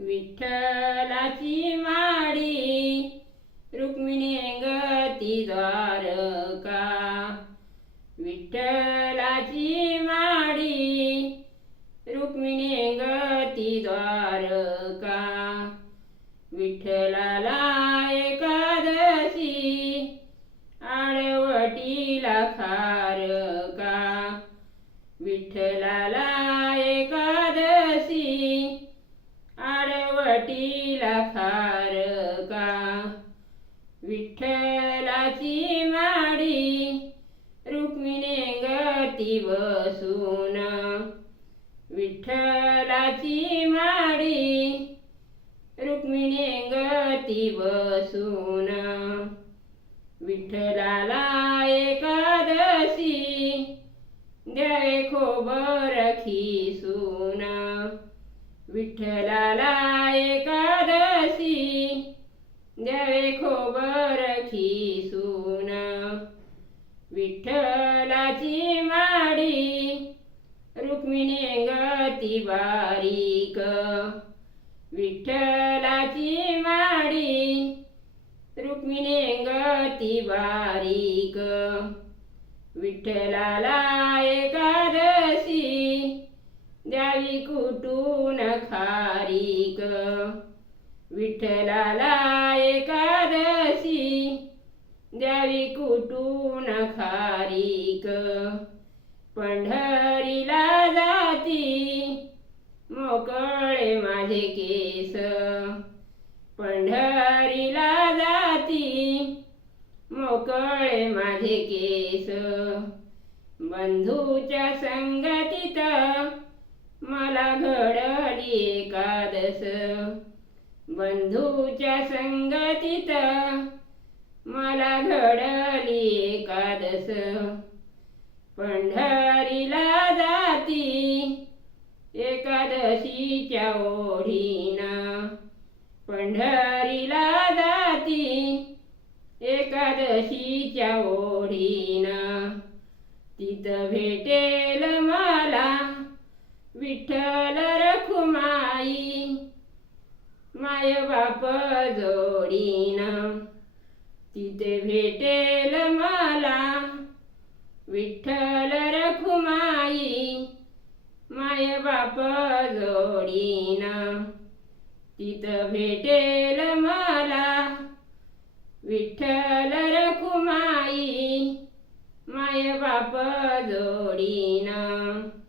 विठ्ठलाची माडी रुक्मिणी गती द्वारका। विठ्ठलाची माडी रुक्मिणी गती द्वारका। विठ्ठलाला एकादशी आडवटीला खारका। विठ्ठलाला एकादशी आडवटीला खारका। विठ्ठलाची माडी रुक्मिणी गती बसून। विठ्ठलाची माडी रुक्मिणी गती बसून। विठ्ठलाला एकादशी द्यावे खोबर खिसून। विठ्ठलाला एकादशी द्यावे खोबर खिसून। विठ्ठलाची माडी रुक्मिणी गती बारीक। विठ्ठलाची माडी रुक्मिणी गती बारीक। विठ्ठलाला एकादशी द्यावी कुटून खारीक। विठ्ठलाला एकादशी द्यावी कुटून खारीक। पंढरीला जाती मोकळे माझे केस। पंढरीला जाती मोकळे माझे केस। बंधूच्या संगतीत मला घडली एकादश। बंधूच्या संगतीत मला घडली एकादश। पंढरीला जाती एकादशीच्या ओढीनं। पंढरीला जाती एकादशीच्या ओढीनं। तिथं भेटेल मला विठ्ठल रखुमाई माय बाप जोडीनं। तिथे भेटेल मला विठ्ठल रखुमाई माय बाप जोडीनं। तिथं भेटेल मला विठ्ठल रखुमाई माय बाप जोडीनं।